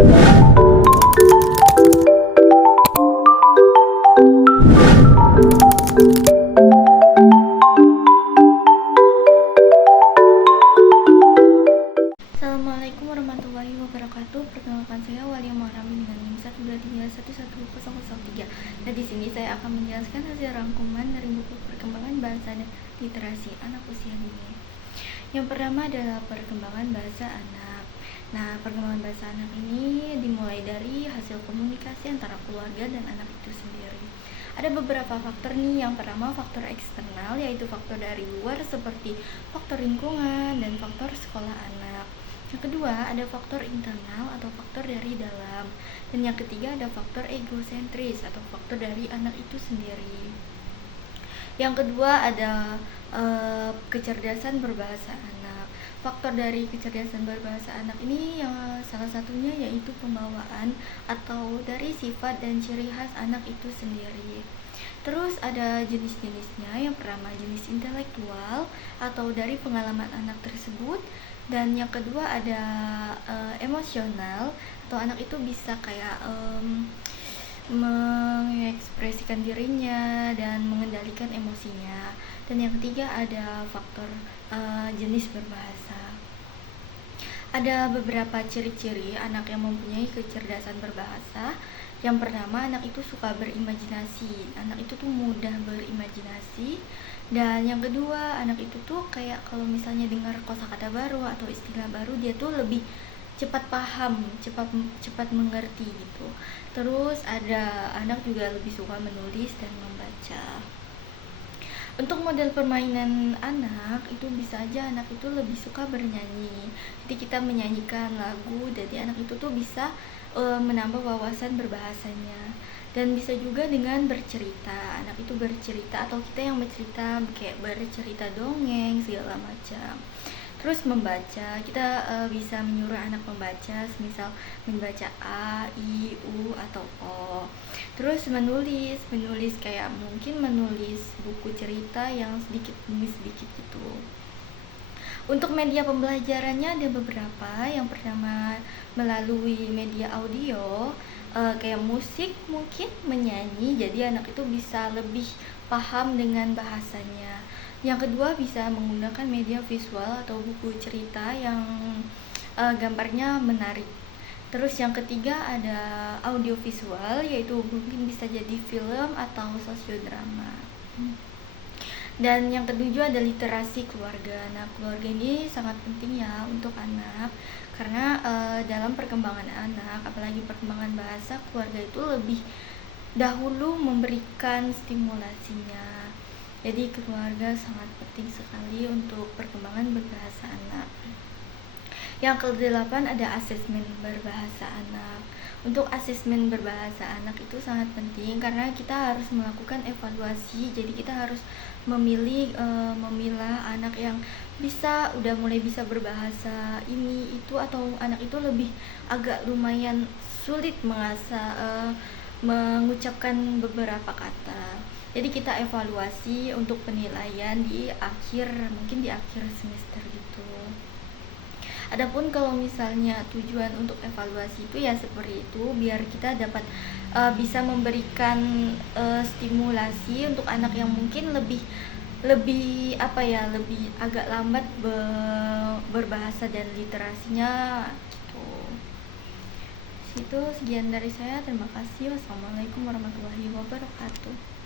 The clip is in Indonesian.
Assalamualaikum warahmatullahi wabarakatuh. Perkenalkan saya Walia Muharrami dengan NIM 123111003. Nah, di sini saya akan menjelaskan hasil rangkuman dari buku Perkembangan Bahasa dan Literasi Anak Usia Dini. Yang pertama adalah perkembangan bahasa anak. Nah, perkembangan bahasa anak ini dimulai dari hasil komunikasi antara keluarga dan anak itu sendiri. Ada beberapa faktor nih. Yang pertama faktor eksternal, yaitu faktor dari luar seperti faktor lingkungan dan faktor sekolah anak. Yang kedua ada faktor internal atau faktor dari dalam. Dan yang ketiga ada faktor egosentris atau faktor dari anak itu sendiri. Yang kedua ada kecerdasan berbahasa anak. Faktor dari kecerdasan berbahasa anak ini yang salah satunya yaitu pembawaan atau dari sifat dan ciri khas anak itu sendiri. Terus ada jenis-jenisnya. Yang pertama jenis intelektual atau dari pengalaman anak tersebut. Dan yang kedua ada emosional atau anak itu bisa kayak mengekspresikan dirinya dan mengendalikan emosinya. Dan yang ketiga ada faktor jenis berbahasa. Ada beberapa ciri-ciri anak yang mempunyai kecerdasan berbahasa. Yang pertama, anak itu suka berimajinasi. Anak itu tuh mudah berimajinasi. Dan yang kedua, anak itu tuh kayak kalau misalnya dengar kosakata baru atau istilah baru, dia tuh lebih cepat paham, cepat mengerti gitu. Terus ada anak juga lebih suka menulis dan membaca. Untuk model permainan anak itu bisa aja anak itu lebih suka bernyanyi. Jadi kita menyanyikan lagu, jadi anak itu tuh bisa menambah wawasan berbahasanya. Dan bisa juga dengan bercerita. Anak itu bercerita atau kita yang bercerita, kayak bercerita dongeng segala macam. Terus membaca, kita bisa menyuruh anak membaca, misal membaca A, I, U atau O. Terus menulis kayak mungkin menulis buku cerita yang sedikit demi sedikit gitu. Untuk media pembelajarannya ada beberapa. Yang pertama melalui media audio, kayak musik, mungkin menyanyi, jadi anak itu bisa lebih paham dengan bahasanya. Yang kedua bisa menggunakan media visual atau buku cerita yang gambarnya menarik. Terus yang ketiga ada audiovisual, yaitu mungkin bisa jadi film atau sosiodrama. Dan yang ketujuh ada literasi keluarga. Nah, keluarga ini sangat penting ya untuk anak, karena dalam perkembangan anak, apalagi perkembangan bahasa, keluarga itu lebih dahulu memberikan stimulasinya. Jadi keluarga sangat penting sekali untuk perkembangan berbahasa anak. Yang ke-8 ada asesmen berbahasa anak. Untuk asesmen berbahasa anak itu sangat penting karena kita harus melakukan evaluasi. Jadi kita harus memilah anak yang udah mulai bisa berbahasa ini itu, atau anak itu lebih agak lumayan sulit mengucapkan beberapa kata. Jadi kita evaluasi untuk penilaian mungkin di akhir semester gitu. Adapun kalau misalnya tujuan untuk evaluasi itu ya seperti itu, biar kita dapat bisa memberikan stimulasi untuk anak yang mungkin lebih agak lambat berbahasa dan literasinya gitu. Sekian dari saya, terima kasih. Wassalamualaikum warahmatullahi wabarakatuh.